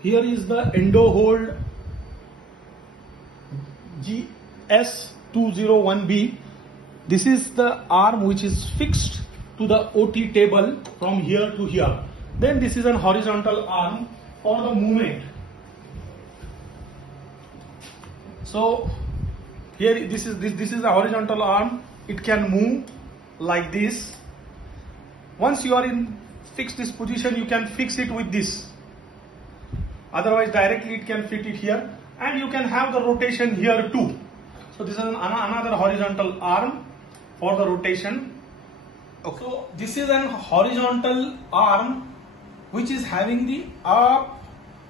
Here is the EndoHold GS201B. This is the arm which is fixed to the OT table from here to here. Then this is an horizontal arm for the movement. So here this is a horizontal arm. It can move like this. Once you are in fix this position, you can fix it with this. Otherwise directly it can fit it here, and you can have the rotation here too. So this is another horizontal arm for the rotation. Okay. So this is an horizontal arm which is having the up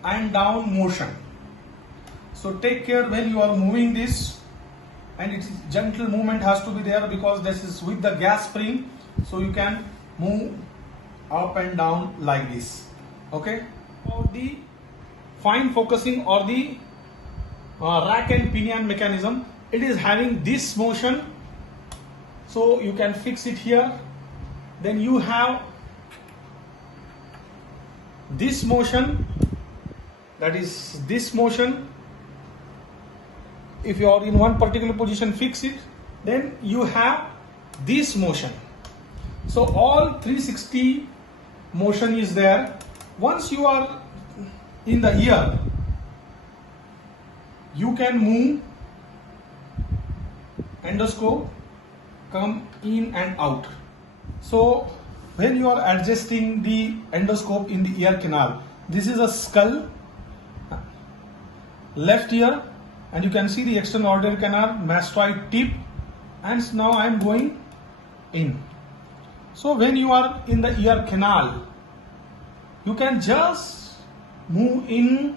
and down motion. So take care when you are moving this, and its gentle movement has to be there because this is with the gas spring, so you can move up and down like this. Okay. About the fine focusing or the rack and pinion mechanism, it is having this motion, so you can fix it here. Then you have this motion, that is this motion. If you are in one particular position, fix it. Then you have this motion. So all 360 motion is there. Once you are in the ear, you can move endoscope, come in and out. So when you are adjusting the endoscope in the ear canal, this is a skull, left ear, and you can see the external auditory canal, mastoid tip, and now I am going in. So when you are in the ear canal, you can just move in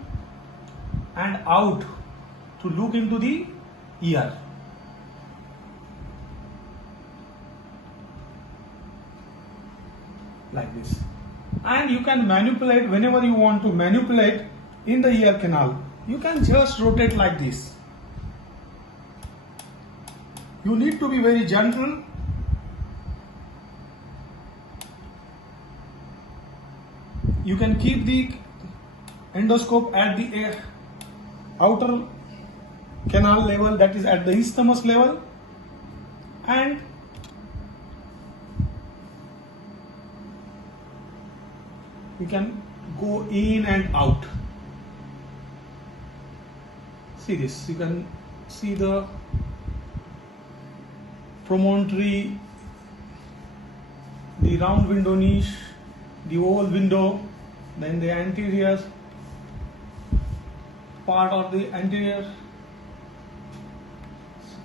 and out to look into the ear. Like this. And you can manipulate whenever you want to manipulate in the ear canal. You can just rotate like this. You need to be very gentle. You can keep the endoscope at the outer canal level, that is at the isthmus level, and you can go in and out. See this, you can see the promontory, the round window niche, the oval window, then the anterior part of the anterior.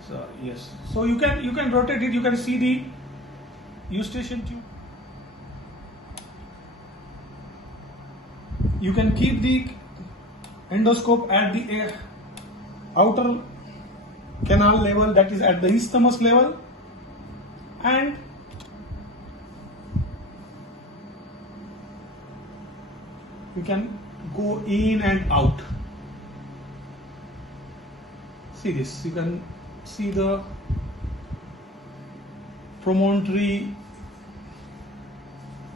So yes, so you can rotate it. You can see the eustachian tube. You can keep the endoscope at the outer canal level, that is at the isthmus level, and you can go in and out. See this, you can see the promontory,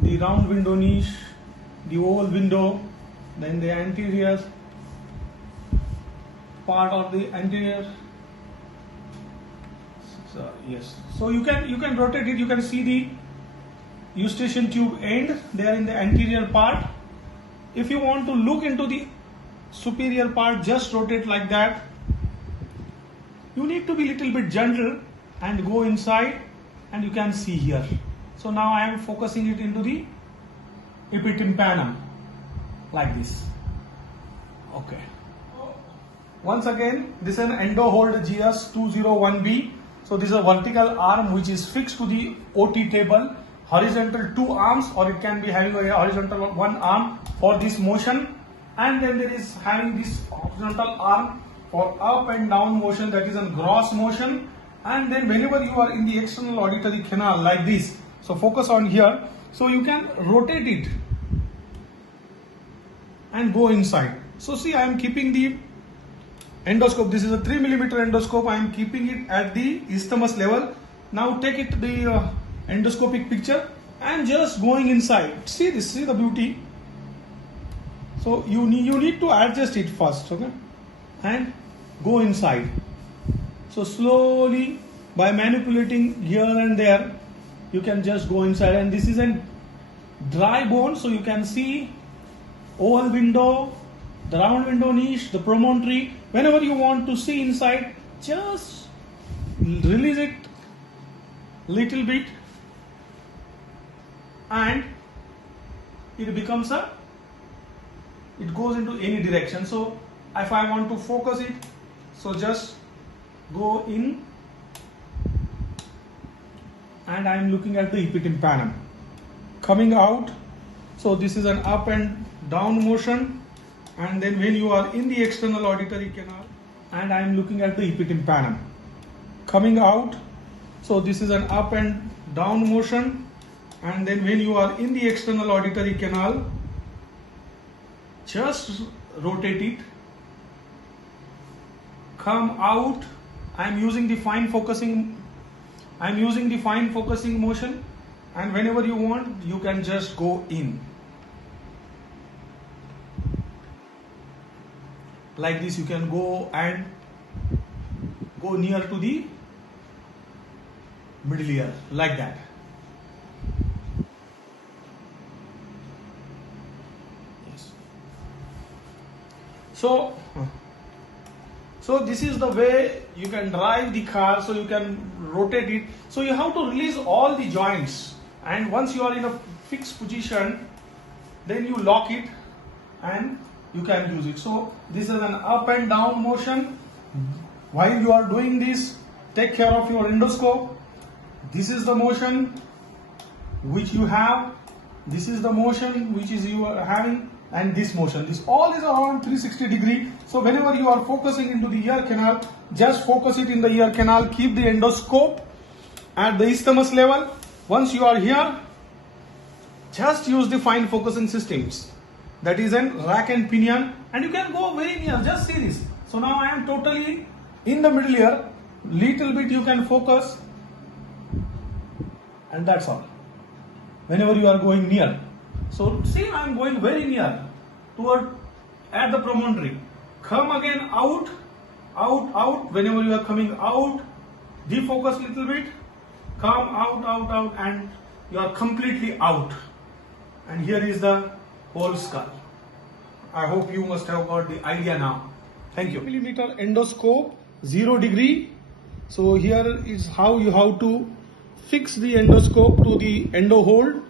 the round window niche, the oval window, then the anterior part of the anterior. So yes, so you can rotate it. You can see the eustachian tube end there in the anterior part. If you want to look into the superior part, just rotate like that. You need to be little bit gentle and go inside, and you can see here. So now I am focusing it into the epitympanum like this. Okay. Once again, this is an EndoHold GS201B. So this is a vertical arm which is fixed to the OT table, horizontal 2 arms, or it can be having a horizontal 1 arm for this motion, and then there is having this horizontal arm for up and down motion, that is a gross motion. And then whenever you are in the external auditory canal like this, so focus on here, so you can rotate it and go inside. So see, I am keeping the endoscope. This is a 3mm endoscope. I am keeping it at the isthmus level. Now take it to the endoscopic picture and just going inside. See this, see the beauty. So you need to adjust it first, okay, and go inside. So slowly, by manipulating here and there, you can just go inside. And this is a dry bone, so you can see oval window, the round window niche, the promontory. Whenever you want to see inside, just release it little bit, and it becomes it goes into any direction. So if I want to focus it, so just go in, and I am looking at the epitympanum coming out. So this is an up and down motion, and then when you are in the external auditory canal, and I am looking at the epitympanum coming out. So this is an up and down motion, and then when you are in the external auditory canal, just rotate it, come out. I am using the fine focusing motion, and whenever you want, you can just go in. Like this, you can go and go near to the middle ear, like that. Yes. So this is the way you can drive the car, so you can rotate it. So you have to release all the joints, and once you are in a fixed position, then you lock it and you can use it. So this is an up and down motion. While you are doing this, take care of your endoscope. This is the motion which you have. This is the motion which is you are having, and this motion. This all is around 360 degree. So whenever you are focusing into the ear canal, just focus it in the ear canal. Keep the endoscope at the isthmus level. Once you are here, just use the fine focusing systems. That is an rack and pinion, and you can go very near. Just see this. So now I am totally in the middle ear. Little bit you can focus, and that's all. Whenever you are going near. So see, I am going very near toward at the promontory. Come again out, out, out. Whenever you are coming out, defocus little bit. Come out, out, out, and you are completely out. And here is the whole skull. I hope you must have got the idea now. Thank you. Millimeter endoscope, 0 degree. So here is how you have to fix the endoscope to the endo hold.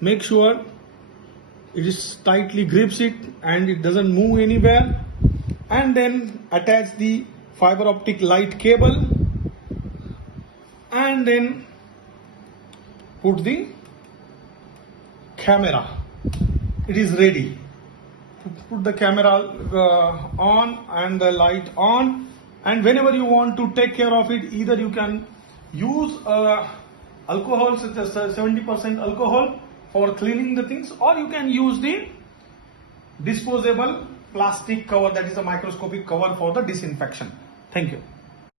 Make sure it is tightly grips it and it doesn't move anywhere. And then attach the fiber optic light cable, and then put the camera. It is ready. Put the camera on and the light on, and whenever you want to take care of it, either you can use alcohol, such as 70% alcohol for cleaning the things, or you can use the disposable plastic cover, that is a microscopic cover for the disinfection. Thank you.